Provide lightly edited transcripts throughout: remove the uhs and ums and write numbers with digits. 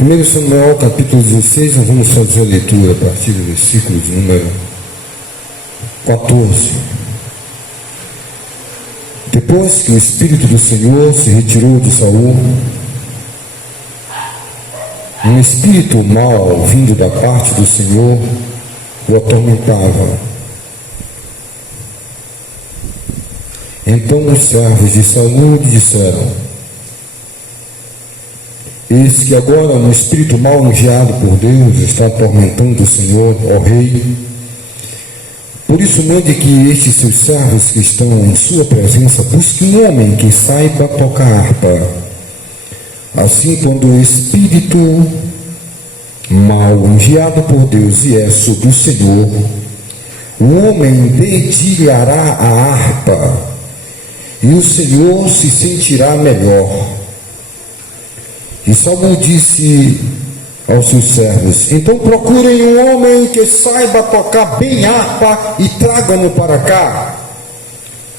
1 Samuel capítulo 16, nós vamos fazer a leitura a partir do versículo de número 14. Depois que o Espírito do Senhor se retirou de Saul, um espírito mau vindo da parte do Senhor o atormentava. Então os servos de Saul lhe disseram: eis que agora um espírito mau enviado por Deus está atormentando o Senhor, ó rei. Por isso mande que estes seus servos que estão em sua presença busquem um homem que saiba tocar harpa. Assim, quando o espírito mau enviado por Deus vier sobre o Senhor, o homem dedilhará a harpa e o Senhor se sentirá melhor. E Saul disse aos seus servos: então procurem um homem que saiba tocar bem harpa e tragam-no para cá.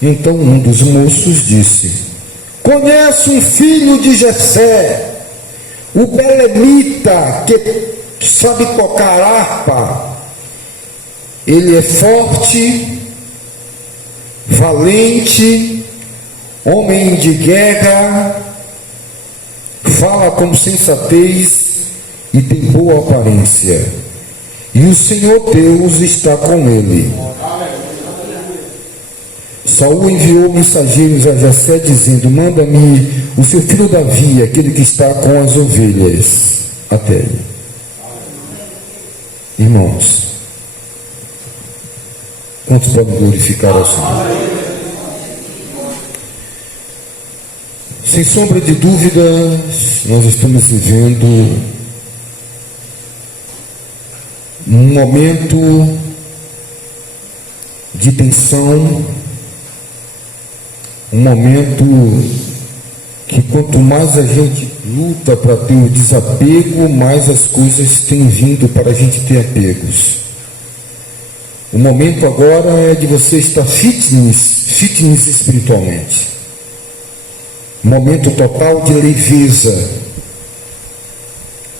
Então um dos moços disse: conheço um filho de Jessé, o belemita, que sabe tocar harpa. Ele é forte, valente, homem de guerra, fala com sensatez e tem boa aparência, e o Senhor Deus está com ele. Saul enviou mensageiros a Jessé dizendo: manda-me o seu filho Davi, aquele que está com as ovelhas, até ele. Irmãos, quantos podem glorificar ao Senhor? Sem sombra de dúvidas, nós estamos vivendo um momento de tensão, um momento que quanto mais a gente luta para ter o desapego, mais as coisas têm vindo para a gente ter apegos. O momento agora é de você estar fitness espiritualmente. Momento total de leveza,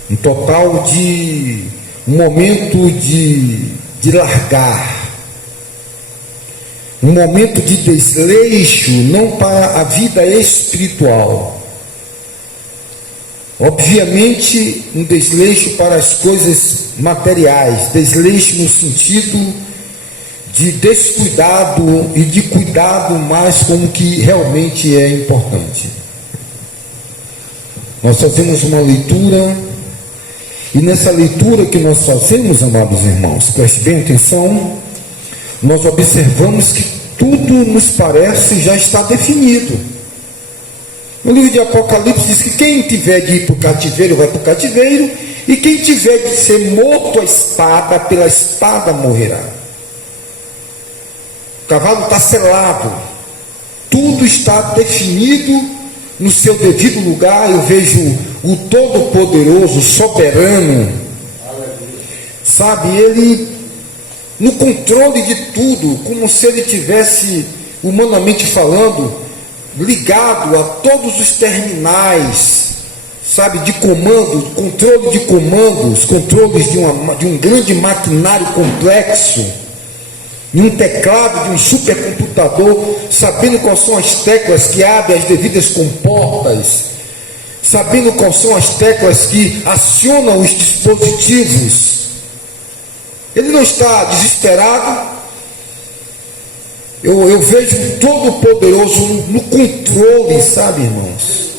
um momento de largar, um momento de desleixo, não para a vida espiritual, obviamente um desleixo para as coisas materiais, desleixo no sentido de descuidado e de cuidado mais com o que realmente é importante. Nós fazemos uma leitura, e nessa leitura que nós fazemos, amados irmãos, preste bem atenção, nós observamos que tudo nos parece já está definido. No livro de Apocalipse diz que quem tiver de ir para o cativeiro vai para o cativeiro, e quem tiver de ser morto à espada, pela espada morrerá. O cavalo está selado, tudo está definido no seu devido lugar. Eu vejo o Todo-Poderoso, soberano, sabe, ele no controle de tudo, como se ele tivesse, humanamente falando, ligado a todos os terminais, sabe, de comando, controle de comandos, controles de um grande maquinário complexo, em um teclado de um supercomputador, sabendo quais são as teclas que abrem as devidas comportas, sabendo quais são as teclas que acionam os dispositivos. Ele não está desesperado. Eu vejo o Todo-Poderoso no controle, sabe, irmãos?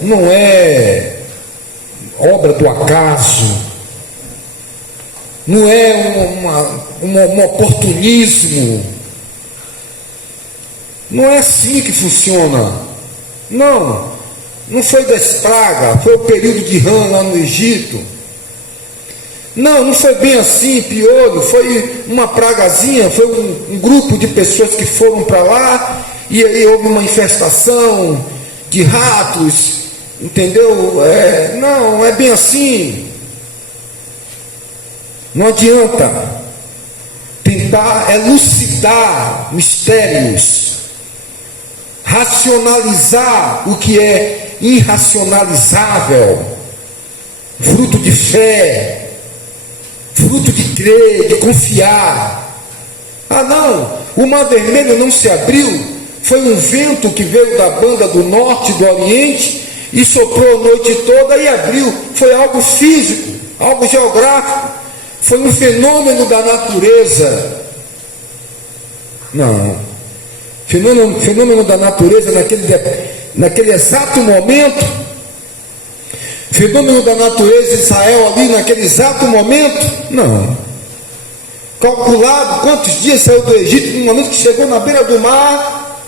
Não é obra do acaso, não é um oportunismo, não é assim que funciona. Não foi das pragas, foi o período de Rã lá no Egito. Não foi bem assim, piolho, foi uma pragazinha, foi um grupo de pessoas que foram para lá, e aí houve uma infestação de ratos, entendeu? Não é bem assim. Não adianta tentar elucidar mistérios, racionalizar o que é irracionalizável. fruto de fé, fruto de crer, de confiar. Ah não, o Mar Vermelho não se abriu, foi um vento que veio da banda do norte e do oriente e soprou a noite toda e abriu. Foi algo físico, algo geográfico, foi um fenômeno da natureza. Não, fenômeno da natureza naquele exato momento, fenômeno da natureza de Israel ali naquele exato momento, não. Calculado quantos dias saiu do Egito, no momento que chegou na beira do mar,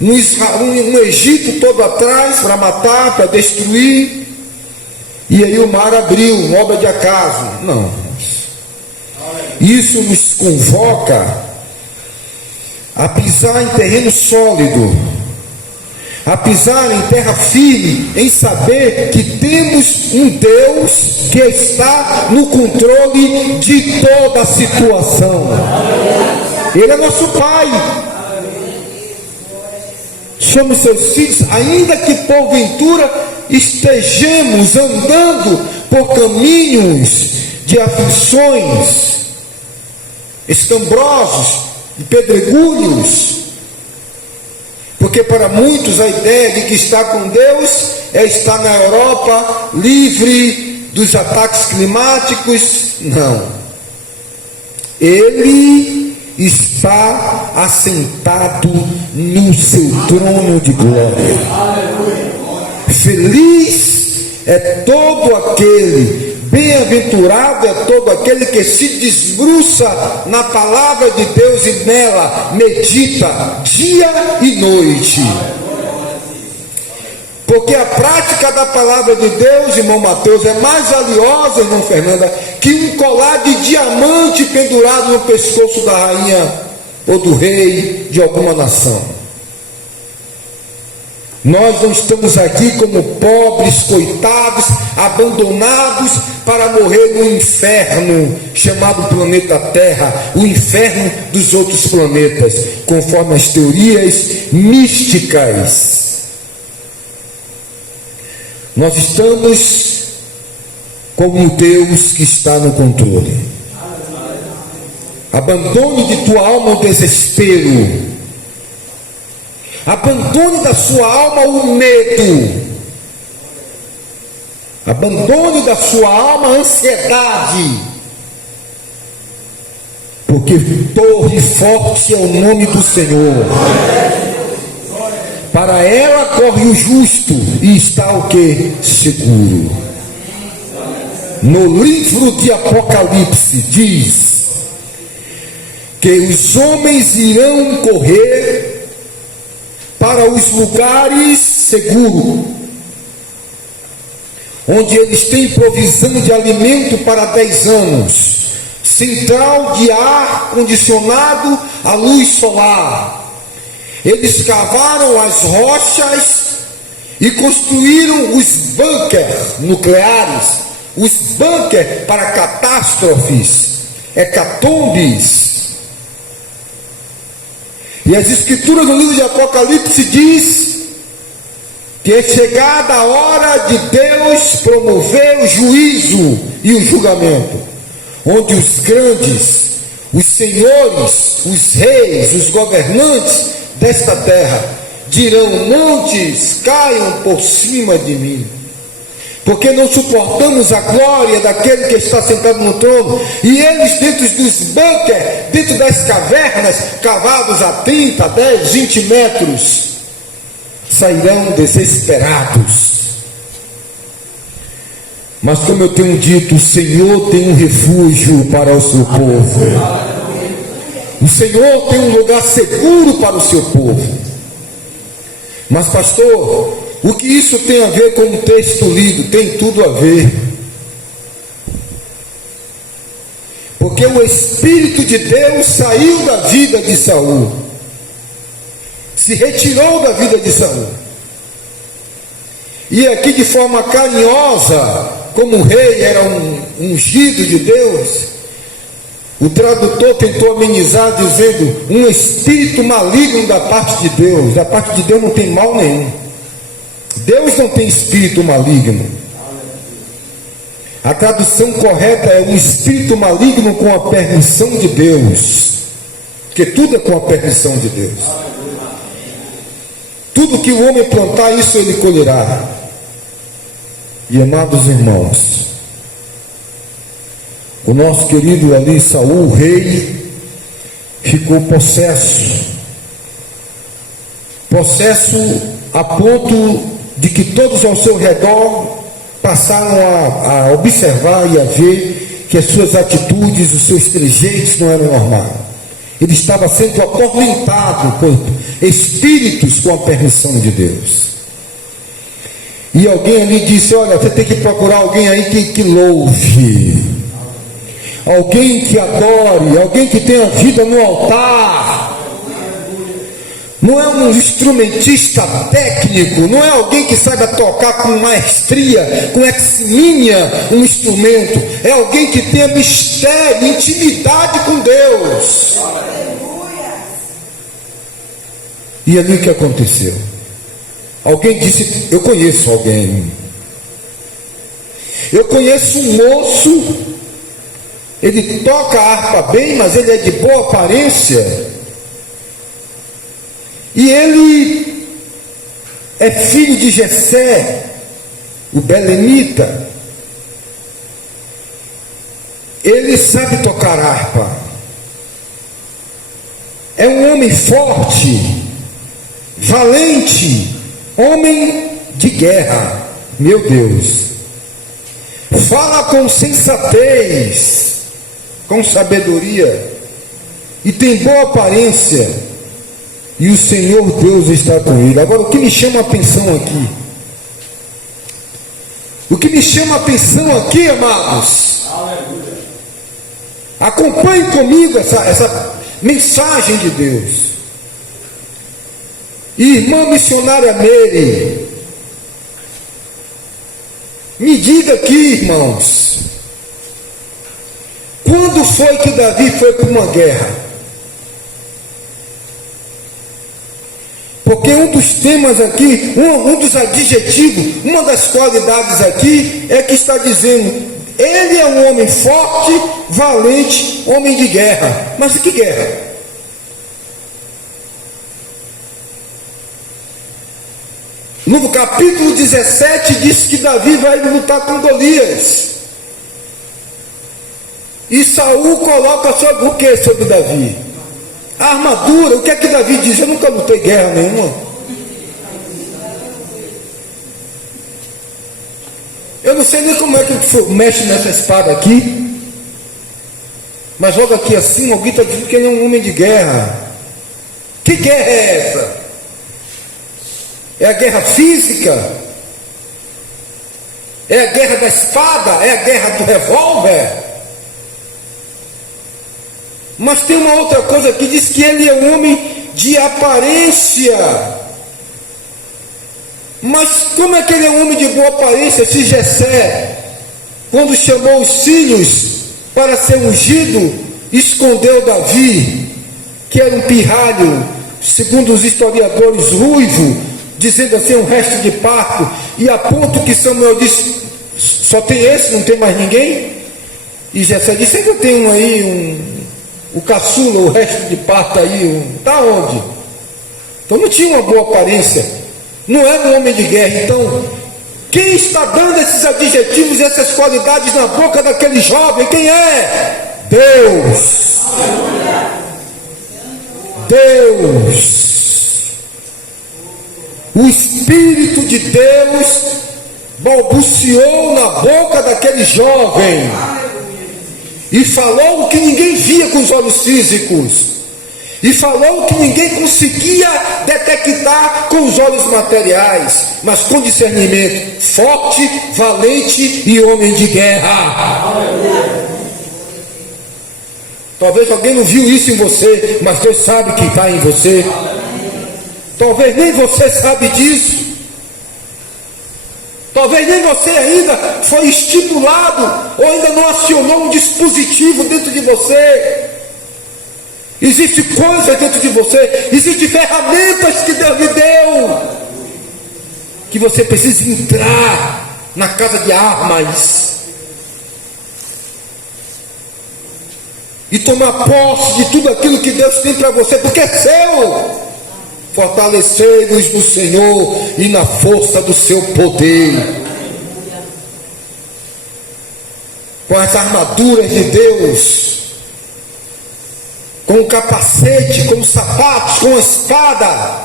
no Egito todo atrás, para matar, para destruir, e aí o mar abriu, obra de acaso. Não. Isso nos convoca a pisar em terreno sólido, a pisar em terra firme, em saber que temos um Deus que está no controle de toda a situação. Ele é nosso Pai. Somos seus filhos, ainda que porventura estejamos andando por caminhos de aflições, escambrosos, de pedregulhos, porque para muitos a ideia de que está com Deus é estar na Europa livre dos ataques climáticos. Não, Ele está assentado no seu trono de glória. Feliz é todo aquele, bem-aventurado é todo aquele que se desbruça na palavra de Deus e nela medita dia e noite. Porque a prática da palavra de Deus, irmão Mateus, é mais valiosa, irmão Fernanda, que um colar de diamante pendurado no pescoço da rainha ou do rei de alguma nação. Nós não estamos aqui como pobres, coitados, abandonados para morrer no inferno chamado planeta Terra, o inferno dos outros planetas, conforme as teorias místicas. Nós estamos com um Deus que está no controle. Abandone de tua alma o desespero. Abandone da sua alma o medo. Abandone da sua alma a ansiedade. Porque torre forte é o nome do Senhor. Para ela corre o justo e está o que? Seguro. No livro de Apocalipse diz que os homens irão correr para os lugares seguros, onde eles têm provisão de alimento para 10 anos, central de ar condicionado à luz solar. Eles cavaram as rochas e construíram os bunkers nucleares, os bunkers para catástrofes, hecatombes. E as escrituras do livro de Apocalipse diz que é chegada a hora de Deus promover o juízo e o julgamento, onde os grandes, os senhores, os reis, os governantes desta terra dirão: montes caiam por cima de mim, porque não suportamos a glória daquele que está sentado no trono. E eles dentro dos bunkers, dentro das cavernas, cavados a 30, 10, 20 metros, sairão desesperados. Mas como eu tenho dito, o Senhor tem um refúgio para o seu povo. O Senhor tem um lugar seguro para o seu povo. Mas pastor, o que isso tem a ver com o texto lido? Tem tudo a ver. Porque o Espírito de Deus saiu da vida de Saul, se retirou da vida de Saul. E aqui, de forma carinhosa, como o rei era um ungido de Deus, o tradutor tentou amenizar dizendo: um espírito maligno da parte de Deus. Da parte de Deus não tem mal nenhum. Deus não tem espírito maligno. A tradução correta é um espírito maligno com a permissão de Deus. Porque tudo é com a permissão de Deus. Tudo que o homem plantar, isso ele colherá. E amados irmãos, o nosso querido ali Saul, o rei, ficou possesso a ponto de que todos ao seu redor passaram a observar e a ver que as suas atitudes, os seus trejeitos não eram normais. Ele estava sendo atormentado por espíritos com a permissão de Deus. E alguém ali disse: olha, você tem que procurar alguém aí que louve, alguém que adore, alguém que tenha vida no altar. Não é um instrumentista técnico, não é alguém que saiba tocar com maestria, com eximínia um instrumento. É alguém que tenha mistério, intimidade com Deus. E ali o que aconteceu? Alguém disse: eu conheço alguém. Eu conheço um moço, ele toca a harpa bem, mas ele é de boa aparência. E ele é filho de Jessé, o belemita. Ele sabe tocar harpa. É um homem forte, valente, homem de guerra. Meu Deus. Fala com sensatez, com sabedoria, e tem boa aparência. E o Senhor Deus está com ele. Agora, o que me chama a atenção aqui? O que me chama a atenção aqui, amados? Aleluia. Acompanhe comigo essa mensagem de Deus. Irmã missionária Meire, me diga aqui, irmãos, quando foi que Davi foi para uma guerra? Porque um dos temas aqui, um dos adjetivos, uma das qualidades aqui é que está dizendo: ele é um homem forte, valente, homem de guerra. Mas que guerra? No capítulo 17 diz que Davi vai lutar com Golias. E Saul coloca sobre o que sobre Davi? A armadura. O que é que Davi diz? Eu nunca lutei guerra nenhuma. Eu não sei nem como é que mexe nessa espada aqui, mas joga aqui assim. Alguém está dizendo que ele é um homem de guerra. Que guerra é essa? É a guerra física? É a guerra da espada? É a guerra do revólver? Mas tem uma outra coisa que diz que ele é um homem de aparência. Mas como é que ele é um homem de boa aparência se Jessé, quando chamou os filhos para ser ungido, escondeu Davi, que era um pirralho, segundo os historiadores, ruivo, dizendo assim, um resto de parto, e a ponto que Samuel disse: só tem esse, não tem mais ninguém? E Jessé disse: ainda tem um aí, o caçula, o resto de parto aí, está onde? Então não tinha uma boa aparência, não era um homem de guerra. Então, quem está dando esses adjetivos, essas qualidades na boca daquele jovem? Quem é? Deus. Deus. O Espírito de Deus balbuciou na boca daquele jovem e falou o que ninguém via com os olhos físicos, e falou o que ninguém conseguia detectar com os olhos materiais, mas com discernimento: forte, valente e homem de guerra. Talvez alguém não viu isso em você, mas Deus sabe que está em você. Talvez nem você sabe disso. Talvez nem você ainda foi estimulado ou ainda não acionou um dispositivo dentro de você. Existe coisa dentro de você, existem ferramentas que Deus lhe deu, que você precisa entrar na casa de armas e tomar posse de tudo aquilo que Deus tem para você, porque é seu. Fortalecei-vos no Senhor e na força do seu poder. Com as armaduras de Deus, com o capacete, com os sapatos, com a espada.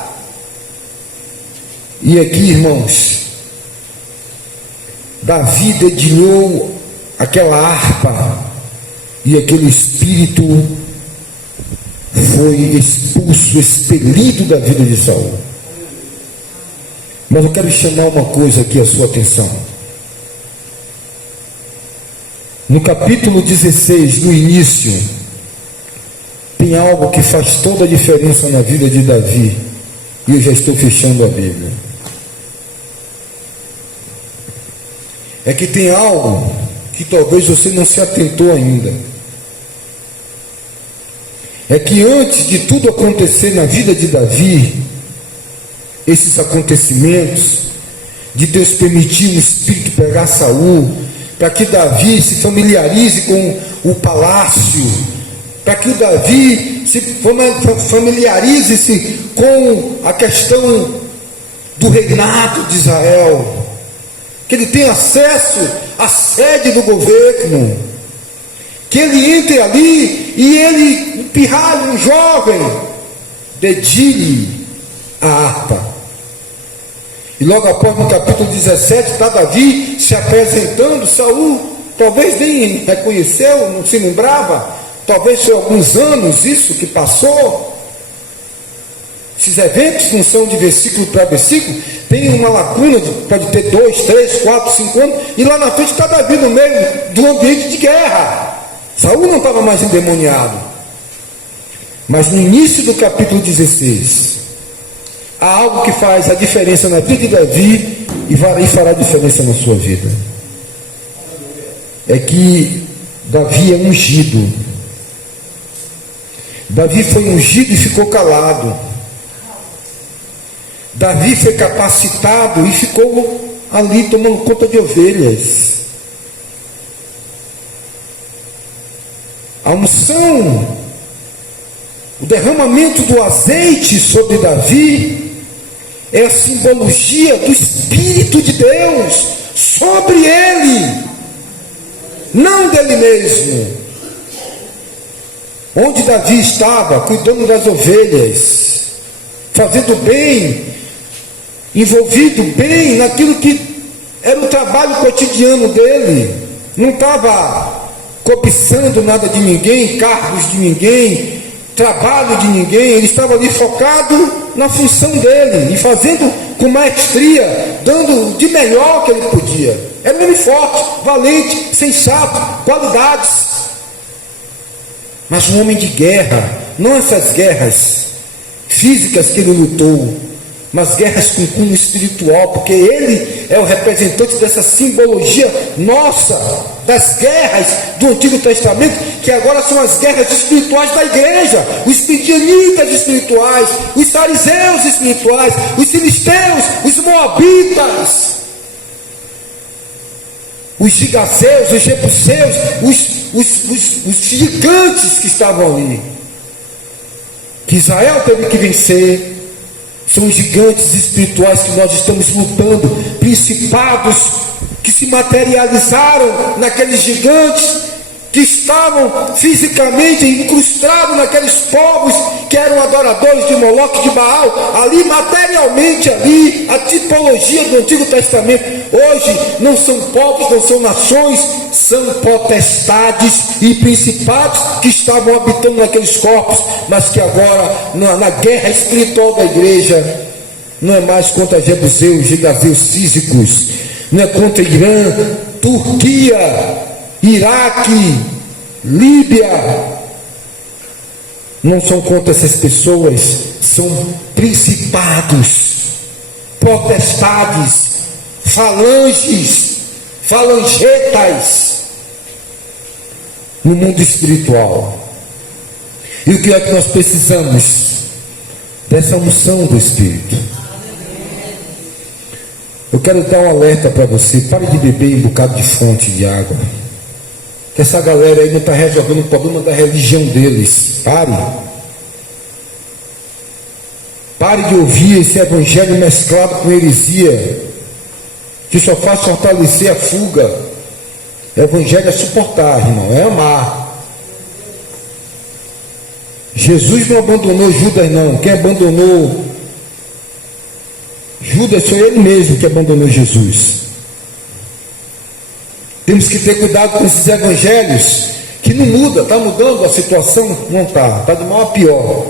E aqui, irmãos, Davi dedilhou aquela harpa e aquele espírito foi expulso, expelido da vida de Saul. Mas eu quero chamar uma coisa aqui a sua atenção. No capítulo 16, no início, tem algo que faz toda a diferença na vida de Davi. E eu já estou fechando a Bíblia. É que tem algo que talvez você não se atentou ainda. É que antes de tudo acontecer na vida de Davi, esses acontecimentos, de Deus permitir o Espírito pegar Saul, para que Davi se familiarize com o palácio, para que o Davi se familiarize-se com a questão do reinado de Israel, que ele tenha acesso à sede do governo, que ele entre ali e ele, um pirralho, um jovem, dedilhe a harpa. E logo após, no capítulo 17, está Davi se apresentando. Saul talvez nem reconheceu, não se lembrava, talvez foi alguns anos isso que passou. Esses eventos não são de versículo para versículo, tem uma lacuna, pode ter 2, 3, 4, 5 anos, e lá na frente está Davi no meio do ambiente de guerra. Saul não estava mais endemoniado. Mas no início do capítulo 16, há algo que faz a diferença na vida de Davi e fará diferença na sua vida. É que Davi é ungido. Davi foi ungido e ficou calado. Davi foi capacitado e ficou ali tomando conta de ovelhas. A unção, o derramamento do azeite sobre Davi é a simbologia do Espírito de Deus sobre ele, não dele mesmo. Onde Davi estava, cuidando das ovelhas, fazendo bem, envolvido bem naquilo que era o trabalho cotidiano dele, não estava cobiçando nada de ninguém, cargos de ninguém, trabalho de ninguém. Ele estava ali focado na função dele e fazendo com maestria, dando de melhor que ele podia. Era um homem forte, valente, sensato, qualidades, mas um homem de guerra, não essas guerras físicas que ele lutou, mas guerras com cunho espiritual, porque ele é o representante dessa simbologia nossa, das guerras do Antigo Testamento, que agora são as guerras espirituais da igreja, os midianitas espirituais, os fariseus espirituais, os filisteus, os moabitas, os gigazeus, os jebuseus, os gigantes que estavam ali, que Israel teve que vencer. São os gigantes espirituais que nós estamos lutando, principados que se materializaram naqueles gigantes, que estavam fisicamente incrustados naqueles povos que eram adoradores de Moloque, de Baal, ali materialmente, ali, a tipologia do Antigo Testamento. Hoje não são povos, não são nações, são potestades e principados que estavam habitando naqueles corpos, mas que agora, na guerra espiritual da igreja, não é mais contra jebuseus, gigazeus físicos, não é contra Irã, Turquia, Iraque, Líbia, não são contra essas pessoas, são principados, potestades, falangetas no mundo espiritual. E o que é que nós precisamos? Dessa unção do Espírito. Eu quero dar um alerta para você: pare de beber um bocado de fonte de água. que essa galera aí não está resolvendo o problema da religião deles. Pare de ouvir esse evangelho mesclado com heresia, que só faz fortalecer a fuga. O evangelho é suportar, irmão, é amar. Jesus não abandonou Judas, não. Quem abandonou Judas foi ele mesmo que abandonou Jesus. Temos que ter cuidado com esses evangelhos que não muda. Está mudando a situação? Não está. Está de mal a pior.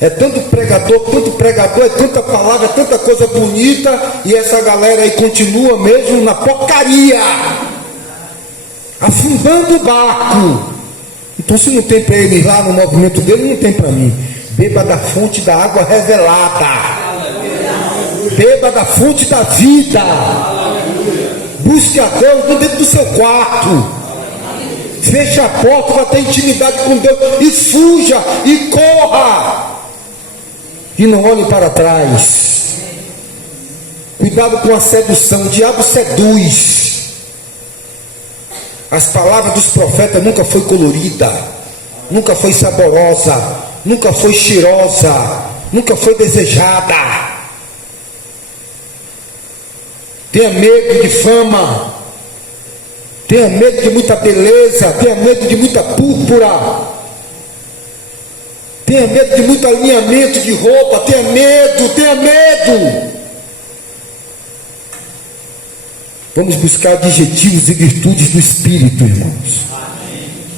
É tanto pregador, é tanta palavra, é tanta coisa bonita, e essa galera aí continua mesmo na porcaria, afundando o barco. Então, se não tem para ele lá no movimento dele, não tem para mim. Beba da fonte da água revelada. Beba da fonte da vida. Busque a Deus dentro do seu quarto. Feche a porta para ter intimidade com Deus. E fuja e corra. E não olhe para trás. Cuidado com a sedução. O diabo seduz. As palavras dos profetas nunca foi colorida, nunca foi saborosa, nunca foi cheirosa, nunca foi desejada. Tenha medo de fama, tenha medo de muita beleza, tenha medo de muita púrpura, tenha medo de muito alinhamento de roupa, tenha medo. Vamos buscar adjetivos e virtudes do Espírito, irmãos.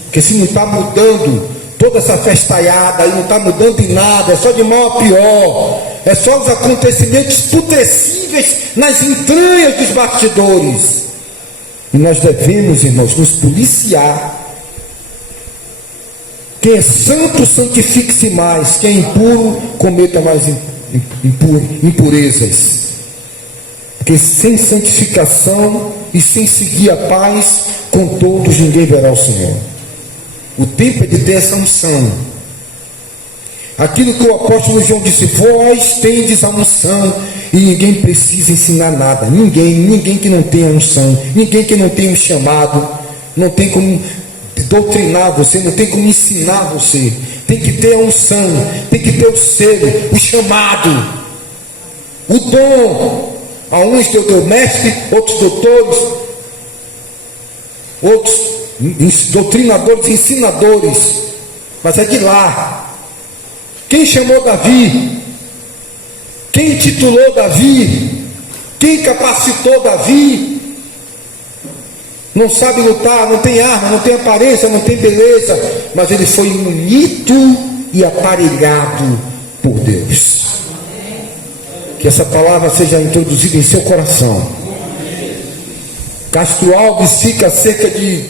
Porque se não está mudando toda essa festalhada aí, não está mudando em nada, é só de mal a pior, é só os acontecimentos putrescíveis nas entranhas dos bastidores. E nós devemos, irmãos, nos policiar. Quem é santo, santifique-se mais. Quem é impuro, cometa mais impurezas. Porque sem santificação e sem seguir a paz, com todos ninguém verá o Senhor. O tempo é de ter essa unção. Aquilo que o apóstolo João disse: vós tendes a unção, e ninguém precisa ensinar nada. Ninguém que não tenha unção, ninguém que não tenha um chamado, não tem como doutrinar você, não tem como ensinar você. Tem que ter a unção, tem que ter o selo, o chamado, o dom. A uns deu mestre, outros doutores, outros doutrinadores, ensinadores, mas é de lá. Quem chamou Davi? Quem titulou Davi? Quem capacitou Davi? Não sabe lutar, não tem arma, não tem aparência, não tem beleza, mas ele foi unido e aparelhado por Deus. Que essa palavra seja introduzida em seu coração. Castro Alves fica a cerca de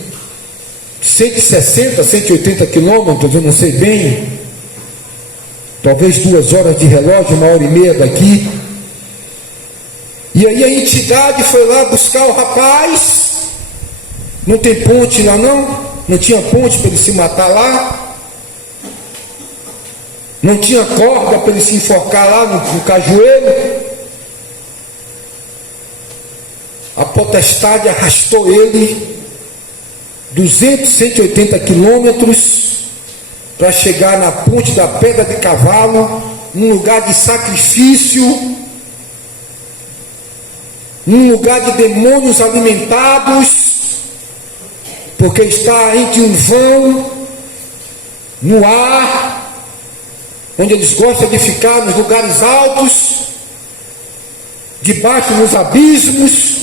160, 180 quilômetros, eu não sei bem, talvez 2 horas de relógio, 1h30 daqui. E aí a entidade foi lá buscar o rapaz. Não tem ponte lá não tinha ponte para ele se matar lá. Não tinha corda para ele se enforcar lá no cajueiro. A potestade arrastou ele 200, 180 quilômetros para chegar na ponte da Pedra de Cavalo, num lugar de sacrifício, num lugar de demônios alimentados, porque está entre um vão, no ar, onde eles gostam de ficar nos lugares altos, debaixo nos abismos,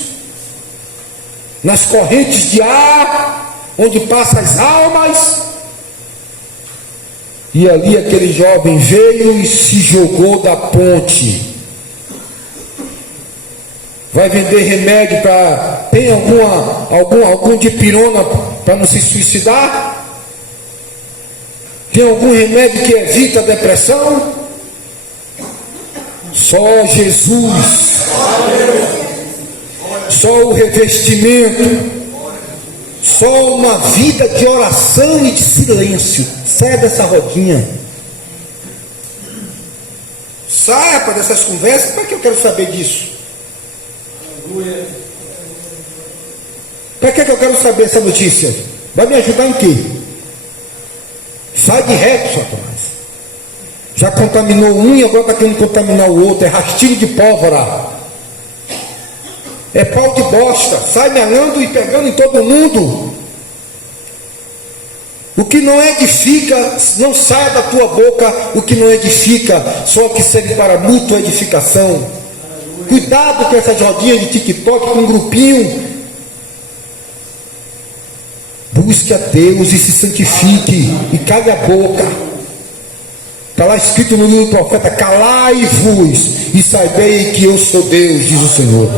nas correntes de ar, onde passam as almas. E ali aquele jovem veio e se jogou da ponte. Vai vender remédio para... Tem algum dipirona para não se suicidar? Tem algum remédio que evita a depressão? Só Jesus. Só o revestimento. Só uma vida de oração e de silêncio. Saia dessa rodinha. Saia para dessas conversas. Para que eu quero saber disso? Para que eu quero saber essa notícia? Vai me ajudar em quê? Sai de reto, Satanás. Já contaminou um e agora está querendo contaminar o outro. É rastilho de pólvora. É pau de bosta. Sai melando e pegando em todo mundo. O que não edifica, não saia da tua boca o que não edifica, só que serve para mútua edificação. Cuidado com essas rodinhas de TikTok, com um grupinho. Busque a Deus e se santifique e cale a boca. Está lá escrito no livro do profeta: calai-vos e saibei que eu sou Deus, diz o Senhor.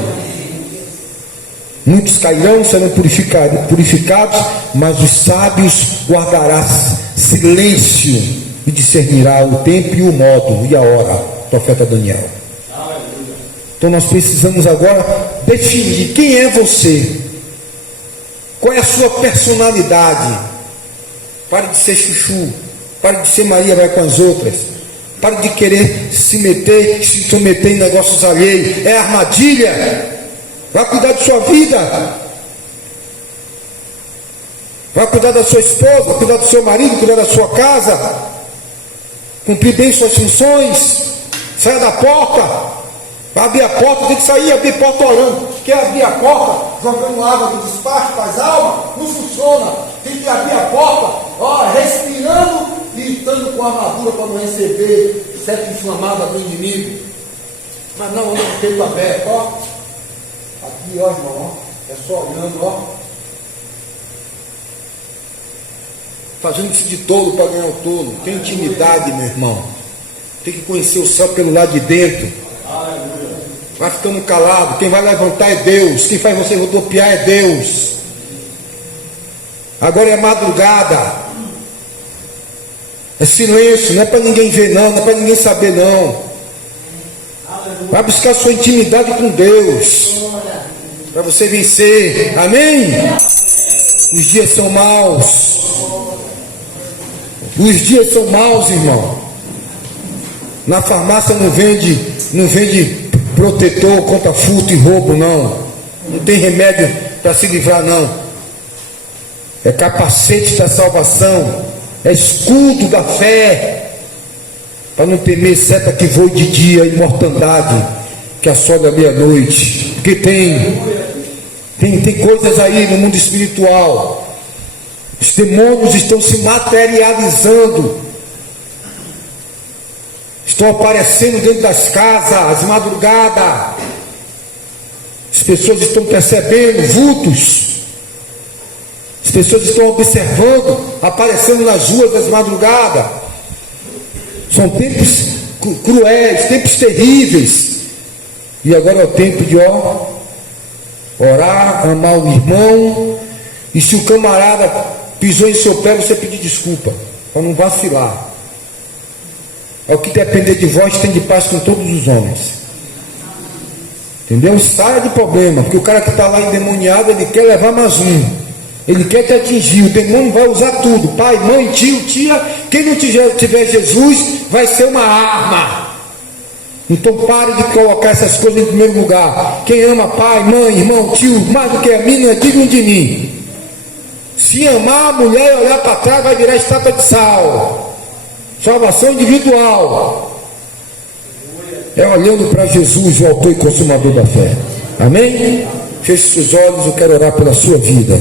Muitos cairão, serão purificados, mas os sábios guardará silêncio e discernirá o tempo e o modo e a hora. Profeta Daniel. Então nós precisamos agora definir quem é você. Qual é a sua personalidade? Pare de ser chuchu. Pare de ser Maria vai com as outras. Pare de querer se intrometer em negócios alheios. É armadilha. Vai cuidar de sua vida. Vai cuidar da sua esposa, vai cuidar do seu marido, cuidar da sua casa. Cumprir bem suas funções. Saia da porta. Vai abrir a porta, tem que sair, abrir a porta orando. Quer abrir a porta, jogando água do despacho para as almas? Não funciona. Tem que abrir a porta, respirando e estando com a armadura para não receber seta inflamada do inimigo. Mas não, anda com o peito aberto, Aqui, irmão, é só olhando, Fazendo isso de tolo para ganhar o tolo. Tem intimidade, meu irmão. Tem que conhecer o céu pelo lado de dentro. Vai ficando calado. Quem vai levantar é Deus. Quem faz você rodopiar é Deus. Agora é madrugada. É silêncio. Não é para ninguém ver não. Não é para ninguém saber não. Vai buscar sua intimidade com Deus. Para você vencer. Amém? Os dias são maus. Os dias são maus, irmão. Na farmácia não vende protetor contra furto e roubo, não. Não tem remédio para se livrar, não. É capacete da salvação. É escudo da fé. Para não temer seta que voe de dia e mortandade que assola a meia-noite. Porque tem coisas aí no mundo espiritual. Os demônios estão se materializando. Estão aparecendo dentro das casas, de madrugada. As pessoas estão percebendo vultos. As pessoas estão observando, aparecendo nas ruas das madrugadas. São tempos cruéis, tempos terríveis. E agora é o tempo de orar, amar o irmão. E se o camarada pisou em seu pé, você pedir desculpa, para não vacilar. É o que depender de vós, tem de paz com todos os homens. Entendeu? Saia de problema, porque o cara que está lá endemoniado, ele quer levar mais um. Ele quer te atingir. O demônio vai usar tudo. Pai, mãe, tio, tia. Quem não tiver Jesus, vai ser uma arma. Então pare de colocar essas coisas em primeiro lugar. Quem ama pai, mãe, irmão, tio, mais do que a mim, não é digno de mim. Se amar a mulher e olhar para trás, vai virar estátua de sal. Salvação individual. É olhando para Jesus, o autor e consumador da fé. Amém? Feche seus olhos, eu quero orar pela sua vida.